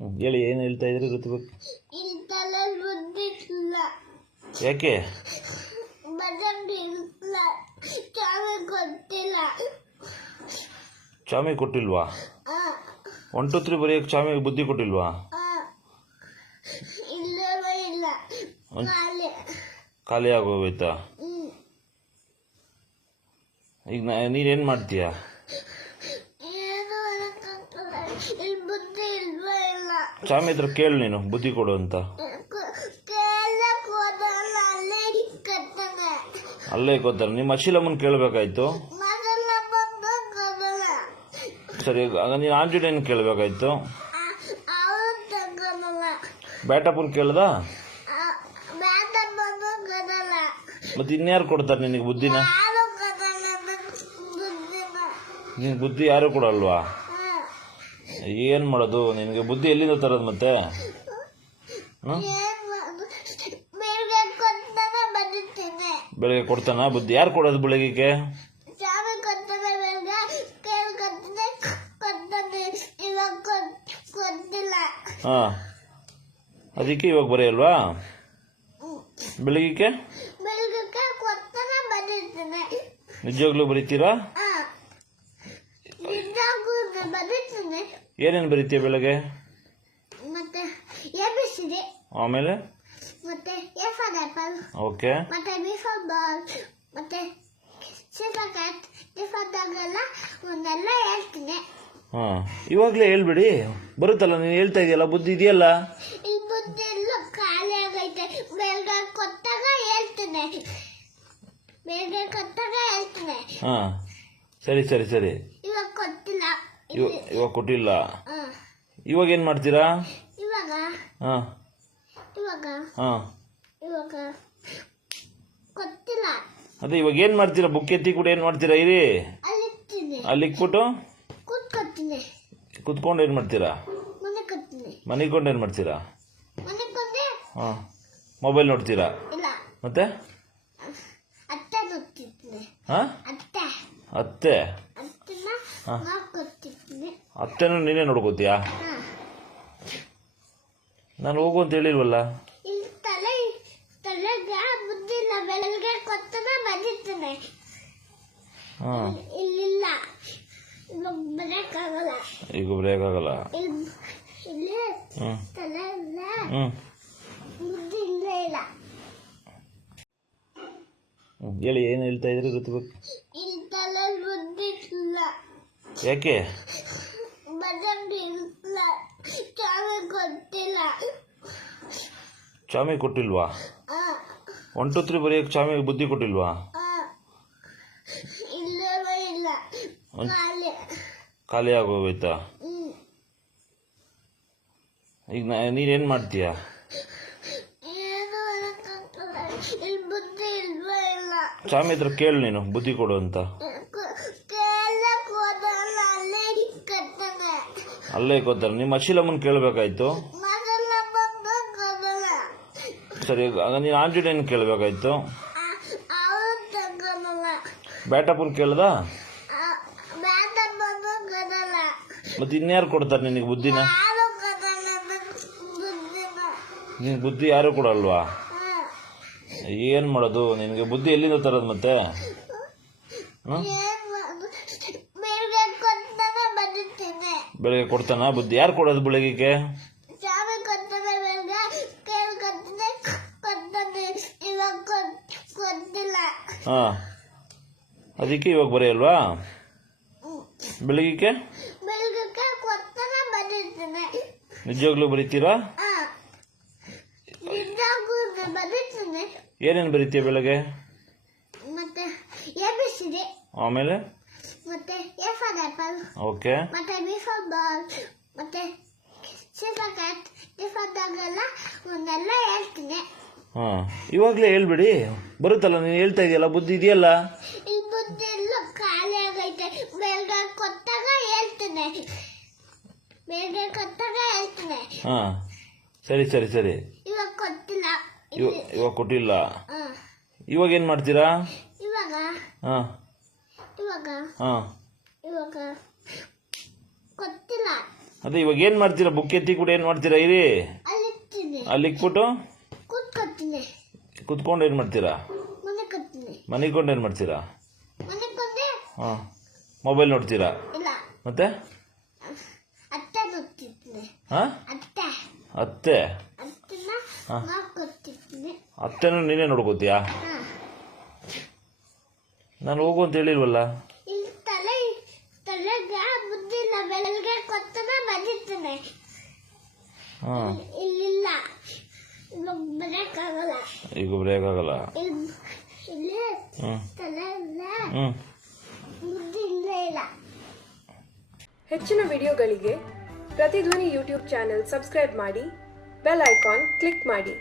ಹೇಳಿ, ಏನು ಹೇಳ್ತಾ ಇದ್ರಿ ಋತುವಿಕ್? ಯಾಕೆ ಚಾಮಿ ಕೊಟ್ಟಿಲ್ವಾ? 1 2 3 ಬರೆಯಕ್ಕೆ ಚಾಮಿಗೆ ಬುದ್ಧಿ ಕೊಟ್ಟಿಲ್ವಾ? ಖಾಲಿ ಆಗೋಗೋಯ್ತಾ? ಈಗ ನೀನೇನು ಮಾಡ್ತೀಯ? ಚಾಮಿ ಹತ್ರ ಕೇಳು, ನೀನು ಬುದ್ಧಿ ಕೊಡು ಅಂತ. ಅಲ್ಲೇ ಗೊತ್ತಾರೆ. ನಿಮ್ಮ ಅಶೀಲಮ್ಮನ್ ಕೇಳಬೇಕಾಯ್ತು. ಸರಿ, ನೀನು ಆಂಜನೇಯನ್ ಕೇಳಬೇಕಾಯ್ತು. ಬ್ಯಾಟಪ್ಪನ್ ಕೇಳ್ದ? ಮತ್ತೆ ಇನ್ಯಾರು ಕೊಡ್ತಾರೆ ನಿನಗೆ ಬುದ್ಧಿನ? ನಿನ್ ಬುದ್ಧಿ ಯಾರು ಕೊಡಲ್ವಾ? ಏನ್ ಮಾಡೋದು? ನಿನಗೆ ಬುದ್ಧಿ ಎಲ್ಲಿಂದ ತರೋದು ಮತ್ತೆ? ಬೆಳಗ್ಗೆ ಕೊಡ್ತಾನ ಬುದ್ಧಿ? ಯಾರು ಕೊಡೋದು ಬೆಳಗ್ಗೆ? ಹಾ, ಅದಕ್ಕೆ ಇವಾಗ ಬರೆಯಲ್ವಾ? ಬೆಳಗ್ಗೆ ನಿಜವಾಗ್ಲೂ ಬರೀತೀರಾ? ಏನೇನು ಬರೀತೀಯ ಬೆಳಗ್ಗೆ? ಆಮೇಲೆ ಓಕೆ, ಹಾ, ಇವಾಗ್ಲೇ ಹೇಳ್ಬಿಡಿ. ಬರುತ್ತಲ್ಲ, ನೀನು ಹೇಳ್ತಾ ಇದೆಯಲ್ಲ, ಬುದ್ಧಿ ಇದೆಯಲ್ಲ. ಹಾ, ಸರಿ ಸರಿ ಸರಿ. ಇವಾಗ ಕೊಟ್ಟಿಲ್ಲ. ಇವಾಗ ಏನ್ ಮಾಡ್ತೀರಾ? ಹಾ ಹಾ, ಅದೇ ಇವಾಗ ಏನ್ ಮಾಡ್ತೀರಾ? ಬುಕ್ ಎತ್ತಿ ಕೂಡ ಏನ್ ಮಾಡ್ತೀರಾ? ಇರಿ, ಅಲ್ಲಿ ಇಕ್ಬಿಟ್ಟು ಕುತ್ಕೊಂಡು ಏನ್ ಮಾಡ್ತೀರಾ? ಮನೆಗೊಂಡು ಏನ್ ಮಾಡ್ತೀರಾ? ಹಾ, ಮೊಬೈಲ್ ನೋಡ್ತೀರಾ? ಮತ್ತೆ ಅತ್ತೆ ಅತ್ತೆನೂ ನೀನೇ ನೋಡ್ಕೋತೀಯಾ? ನಾನು ಹೋಗು ಅಂತ ಹೇಳಿಲ್ವಲ್ಲ. ಈಗ ಬ್ರೇಕ್ ಆಗಲ್ಲ. ಹೇಳಿ, ಏನು ಹೇಳ್ತಾ ಇದ್ರಿ ಋತುವಿಕ್? ಯಾಕೆ ಚಾಮಿ ಕೊಟ್ಟಿಲ್ವಾ? 1 2 3 ಬರೆಯಕ್ಕೆ ಚಾಮಿಗೆ ಬುದ್ಧಿ ಕೊಟ್ಟಿಲ್ವಾ? ಖಾಲಿ ಆಗೋಗೋಯ್ತಾ? ಈಗ ನೀನೇನ್ ಮಾಡ್ತೀಯ? ಚಾಮಿ ಹತ್ರ ಕೇಳು, ನೀನು ಬುದ್ಧಿ ಕೊಡು ಅಂತ. ಅಲ್ಲೇ ಗೊತ್ತಾರೆ. ನಿಮ್ಮ ಅಶೀಲಮ್ಮನ್ ಕೇಳಬೇಕಾಯ್ತು. ಸರಿ, ನೀನು ಆಂಜನೇಯನ್ ಕೇಳಬೇಕಾಯ್ತು. ಬ್ಯಾಟಪ್ಪನ್ ಕೇಳ್ದ? ಮತ್ತೆ ಇನ್ಯಾರು ಕೊಡ್ತಾರೆ ನಿನಗೆ ಬುದ್ಧಿನ? ನಿನ್ ಬುದ್ಧಿ ಯಾರು ಕೊಡಲ್ವಾ? ಏನ್ ಮಾಡೋದು? ನಿನಗೆ ಬುದ್ಧಿ ಎಲ್ಲಿಂದ ತರೋದು ಮತ್ತೆ? ಬೆಳಗ್ಗೆ ಕೊಡ್ತಾನ ಬುದ್ಧಿ? ಯಾರು ಕೊಡೋದು ಬೆಳಗ್ಗೆ? ಹಾ, ಅದಕ್ಕೆ ಇವಾಗ ಬರೆಯಲ್ವಾ? ಬೆಳಗ್ಗೆ ನಿಜವಾಗ್ಲೂ ಬರೀತೀರಾ? ಏನೇನು ಬರೀತೀಯ ಬೆಳಗ್ಗೆ? ಆಮೇಲೆ ಓಕೆ, ಹಾ, ಇವಾಗ್ಲೇ ಹೇಳ್ಬಿಡಿ. ಬರುತ್ತಲ್ಲ, ನೀನು ಹೇಳ್ತಾ ಇದೆಯಲ್ಲ, ಬುದ್ಧಿ ಇದೆಯಲ್ಲ. ಹಾ, ಸರಿ ಸರಿ ಸರಿ. ಇವಾಗ ಕೊಟ್ಟಿಲ್ಲ. ಇವಾಗ ಏನ್ ಮಾಡ್ತೀರಾ? ಹಾ ಹಾ, ಅದೇ ಇವಾಗ ಏನು ಮಾಡ್ತೀರಾ? ಬುಕ್ ಎತ್ತಿ ಕೂಡ ಏನು ಮಾಡ್ತೀರಾ? ಇರಿ ಅಲ್ಲಿ ಇಕ್ಬಿಟ್ಟು ಕುತ್ಕೊಂಡು ಏನು ಮಾಡ್ತೀರಾ? ಮನೆಗೆ ಕೊಂಡು ಏನು ಮಾಡ್ತೀರಾ? ಹಾಂ, ಮೊಬೈಲ್ ನೋಡ್ತೀರಾ? ಮತ್ತೆ ಹಾಂ, ಅತ್ತೆ ಅತ್ತೆನೂ ನೀನೇ ನೋಡ್ಕೋತೀಯಾ? ನಾನು ಹೋಗು ಅಂತ ಹೇಳಿಲ್ವಲ್ಲ. ಹಾಂ, ಈಗ ಬ್ರೇಕ್ ಆಗಲ್ಲ. ಹೆಚ್ಚಿನ ವಿಡಿಯೋಗಳಿಗೆ ಪ್ರತಿಧ್ವನಿ ಯೂಟ್ಯೂಬ್ ಚಾನೆಲ್ ಸಬ್ಸ್ಕ್ರೈಬ್ ಮಾಡಿ, ಬೆಲ್ ಐಕಾನ್ ಕ್ಲಿಕ್ ಮಾಡಿ.